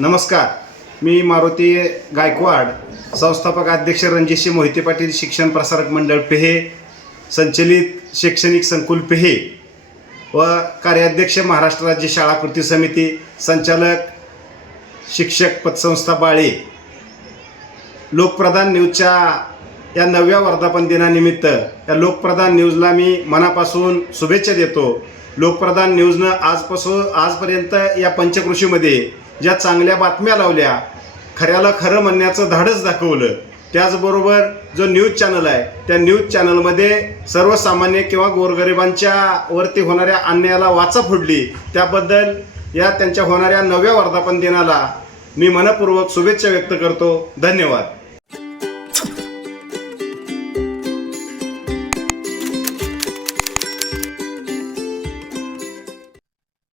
नमस्कार, मी मारुती गायकवाड, संस्थापक अध्यक्ष रणजितसिंह मोहिते पाटील शिक्षण प्रसारक मंडळ पेहे, संचलित शैक्षणिक संकुल पेहे व कार्याध्यक्ष महाराष्ट्र राज्य शाळा कृती समिती, संचालक शिक्षक पतसंस्था बाळे. लोकप्रधान न्यूजच्या या 9व्या वर्धापन दिनानिमित्त या लोकप्रधान न्यूजला मी मनापासून शुभेच्छा देतो. लोकप्रधान न्यूजनं आजपर्यंत या पंचकृषीमध्ये ज्या चांगल्या बातम्या लावल्या, खऱ्याला खरं म्हणण्याचं धाडस दाखवलं. त्याचबरोबर जो न्यूज चॅनल आहे त्या न्यूज चॅनलमध्ये सर्वसामान्य किंवा गोरगरिबांच्या वरती होणाऱ्या अन्यायाला वाचा फोडली. त्याबद्दल या त्यांच्या होणाऱ्या 9व्या वर्धापन दिनाला मी मनपूर्वक शुभेच्छा व्यक्त करतो. धन्यवाद.